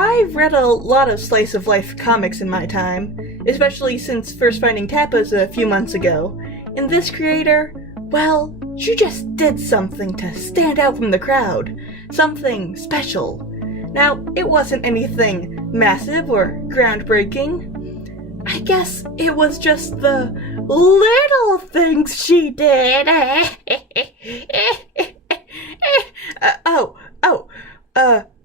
I've read a lot of slice of life comics in my time, especially since first finding Tapas a few months ago, and this creator, well, she just did something to stand out from the crowd, something special. Now, it wasn't anything massive or groundbreaking. I guess it was just the little things she did.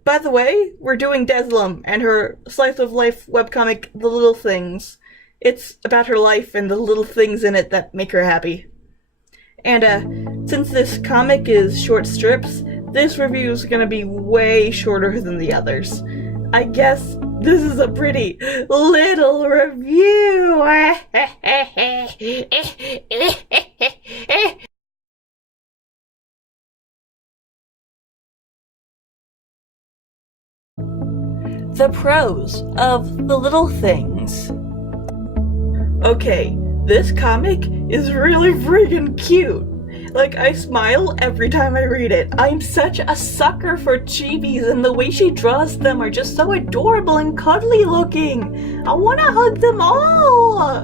By the way, we're doing Deslum and her slice of life webcomic, The Little Things. It's about her life and the little things in it that make her happy. And since this comic is short strips, this review is gonna be way shorter than the others. I guess this is a pretty little review. The pros of The Little Things. Okay, this comic is really friggin' cute. Like, I smile every time I read it. I'm such a sucker for chibis, and the way she draws them are just so adorable and cuddly looking. I wanna hug them all!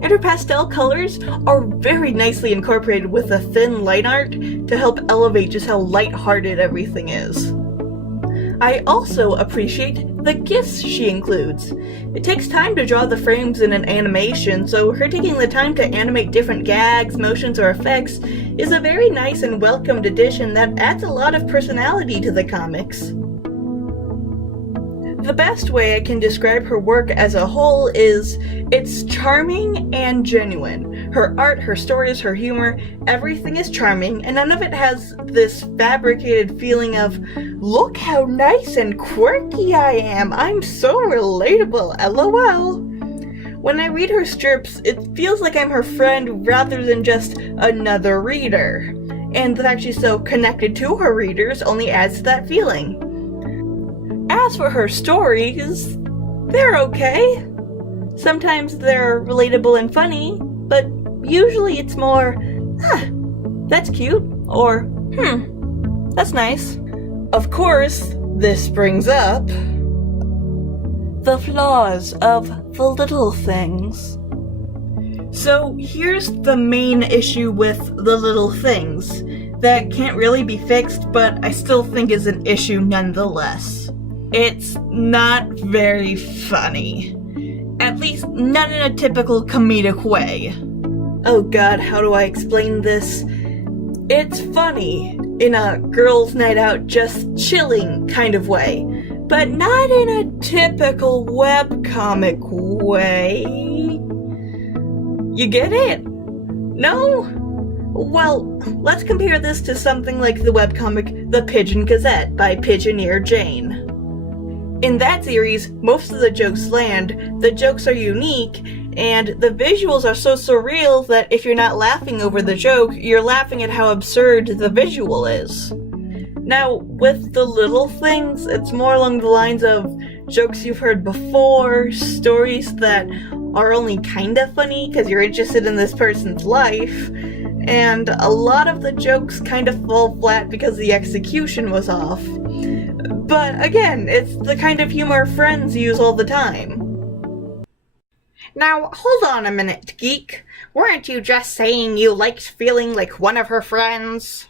And her pastel colors are very nicely incorporated with the thin line art to help elevate just how lighthearted everything is. I also appreciate the gifs she includes. It takes time to draw the frames in an animation, so her taking the time to animate different gags, motions, or effects is a very nice and welcomed addition that adds a lot of personality to the comics. The best way I can describe her work as a whole is it's charming and genuine. Her art, her stories, her humor, everything is charming, and none of it has this fabricated feeling of, look how nice and quirky I am, I'm so relatable, lol. When I read her strips, it feels like I'm her friend rather than just another reader. And the fact she's so connected to her readers only adds to that feeling. As for her stories, they're okay. Sometimes they're relatable and funny, but usually it's more, that's cute, or, that's nice. Of course, this brings up the flaws of The Little Things. So here's the main issue with The Little Things that can't really be fixed, but I still think is an issue nonetheless. It's not very funny. At least not in a typical comedic way. Oh god, how do I explain this? It's funny in a girls' night out, just chilling kind of way, but not in a typical webcomic way. You get it? No? Well, let's compare this to something like the webcomic The Pigeon Gazette by Pigeoneer Jane. In that series, most of the jokes land, the jokes are unique, and the visuals are so surreal that if you're not laughing over the joke, you're laughing at how absurd the visual is. Now, with The Little Things, it's more along the lines of jokes you've heard before, stories that are only kinda funny because you're interested in this person's life, and a lot of the jokes kind of fall flat because the execution was off. But again, it's the kind of humor friends use all the time. Now, hold on a minute, geek. Weren't you just saying you liked feeling like one of her friends?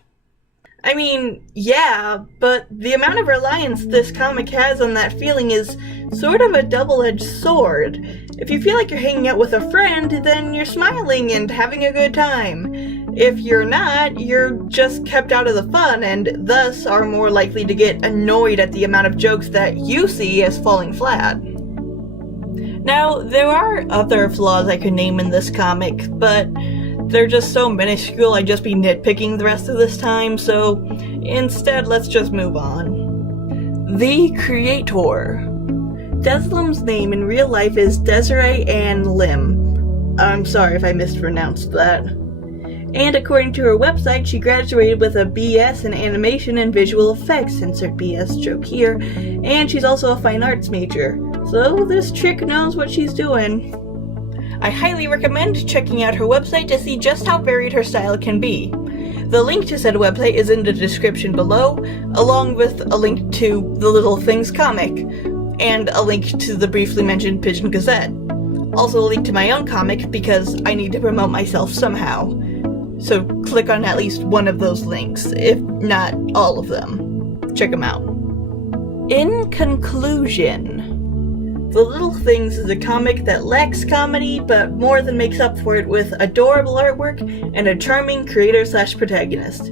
I mean, yeah, but the amount of reliance this comic has on that feeling is sort of a double-edged sword. If you feel like you're hanging out with a friend, then you're smiling and having a good time. If you're not, you're just kept out of the fun and thus are more likely to get annoyed at the amount of jokes that you see as falling flat. Now, there are other flaws I could name in this comic, but they're just so minuscule I'd just be nitpicking the rest of this time, so instead let's just move on. The creator. Deslum's name in real life is Desiree Ann Lim. I'm sorry if I mispronounced that. And according to her website, she graduated with a BS in animation and visual effects, insert BS joke here, and she's also a fine arts major. So this chick knows what she's doing. I highly recommend checking out her website to see just how varied her style can be. The link to said website is in the description below, along with a link to The Little Things comic. and a link to the briefly mentioned Pigeon Gazette. Also a link to my own comic because I need to promote myself somehow. So click on at least one of those links, if not all of them. Check them out. In conclusion, The Little Things is a comic that lacks comedy, but more than makes up for it with adorable artwork and a charming creator/protagonist.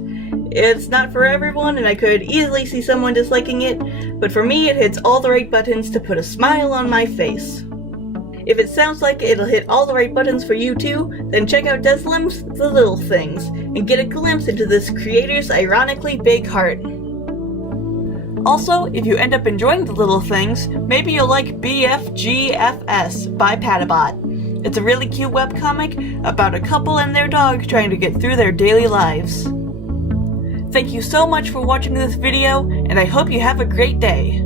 It's not for everyone, and I could easily see someone disliking it, but for me it hits all the right buttons to put a smile on my face. If it sounds like it'll hit all the right buttons for you too, then check out Deslim's The Little Things, and get a glimpse into this creator's ironically big heart. Also, if you end up enjoying The Little Things, maybe you'll like BFGFS by Patabot. It's a really cute webcomic about a couple and their dog trying to get through their daily lives. Thank you so much for watching this video, and I hope you have a great day.